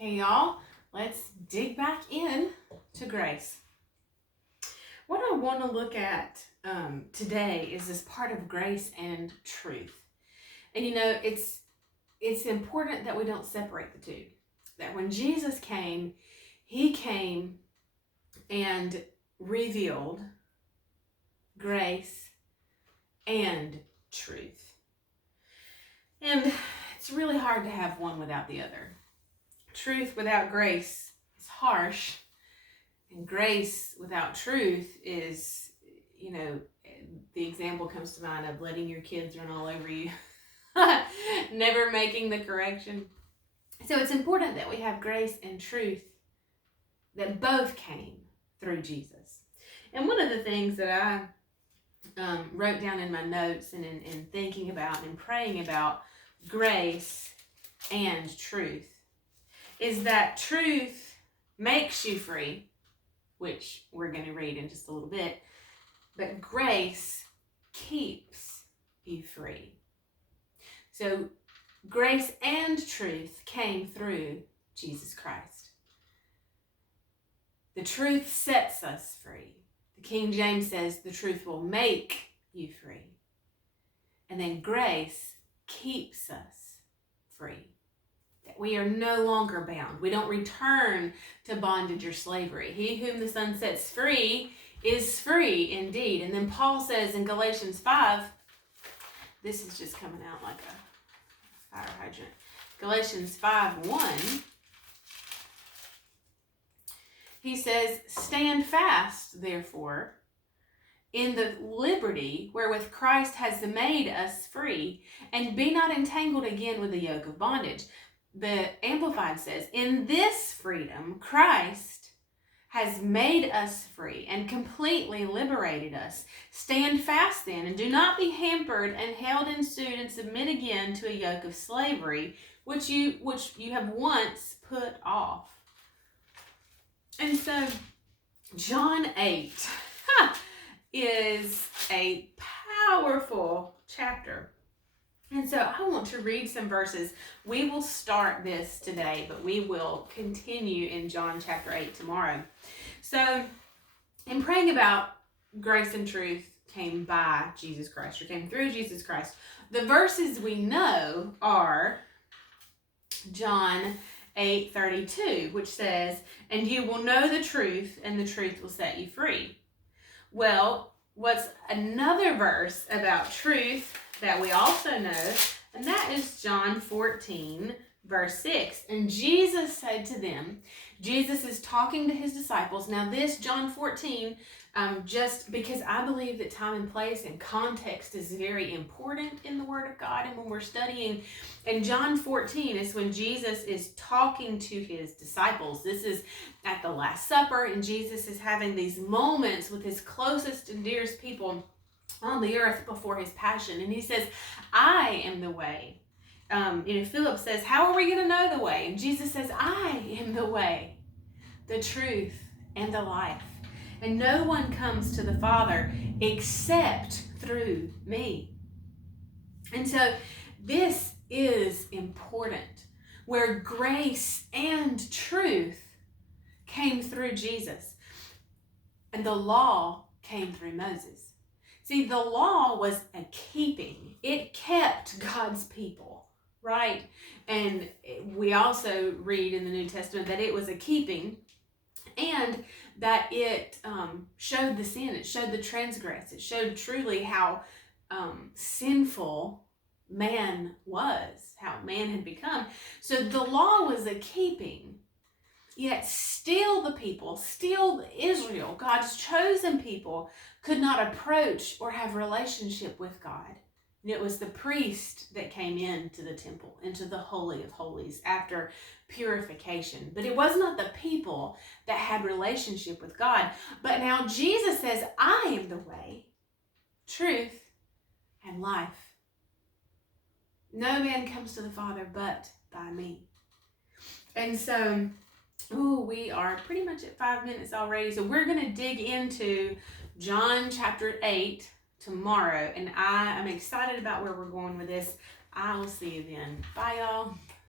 Hey y'all, let's dig back in to grace. What I want to look at today is this part of grace and truth. And it's important that we don't separate the two. That when Jesus came, he came and revealed grace and truth. And it's really hard to have one without the other. Truth without grace is harsh, and grace without truth is, the example comes to mind of letting your kids run all over you, never making the correction. So it's important that we have grace and truth that both came through Jesus. And one of the things that I wrote down in my notes and in thinking about and praying about grace and truth is that truth makes you free, which we're going to read in just a little bit, but grace keeps you free. So grace and truth came through Jesus Christ. The truth sets us free. The King James says the truth will make you free. And then grace keeps us free. That we are no longer bound. We don't return to bondage or slavery. He whom the Son sets free is free indeed. And then Paul says in Galatians 5, this is just coming out like a fire hydrant. Galatians 5:1, he says, "Stand fast, therefore, in the liberty wherewith Christ has made us free, and be not entangled again with the yoke of bondage." The Amplified says, "In this freedom, Christ has made us free and completely liberated us. Stand fast then, and do not be hampered and held in suit and submit again to a yoke of slavery, which you have once put off." And so, John 8 is a powerful chapter. And so I want to read some verses. We will start this today, but we will continue in John chapter 8 tomorrow. So in praying about grace and truth came by Jesus Christ, or came through Jesus Christ, the verses we know are John 8:32, which says, "And you will know the truth, and the truth will set you free." Well, what's another verse about truth that we also know, and that is John 14, verse 6. "And Jesus said to them," Jesus is talking to his disciples. Now this, John 14, just because I believe that time and place and context is very important in the Word of God and when we're studying. And John 14 is when Jesus is talking to his disciples. This is at the Last Supper, and Jesus is having these moments with his closest and dearest people on the earth before his passion. And he says, "I am the way." Philip says, "How are we going to know the way?" And Jesus says, "I am the way, the truth, and the life. And no one comes to the Father except through me." And so this is important, where grace and truth came through Jesus. And the law came through Moses. See, the law was a keeping. It kept God's people, right? And we also read in the New Testament that it was a keeping and that it showed the sin. It showed the transgress. It showed truly how sinful man was, how man had become. So the law was a keeping. Yet still the people, still Israel, God's chosen people, could not approach or have relationship with God. And it was the priest that came into the temple, into the Holy of Holies after purification. But it was not the people that had relationship with God. But now Jesus says, "I am the way, truth, and life. No man comes to the Father but by me." And so, we are pretty much at 5 minutes already. So we're going to dig into John chapter 8 tomorrow. And I am excited about where we're going with this. I will see you then. Bye, y'all.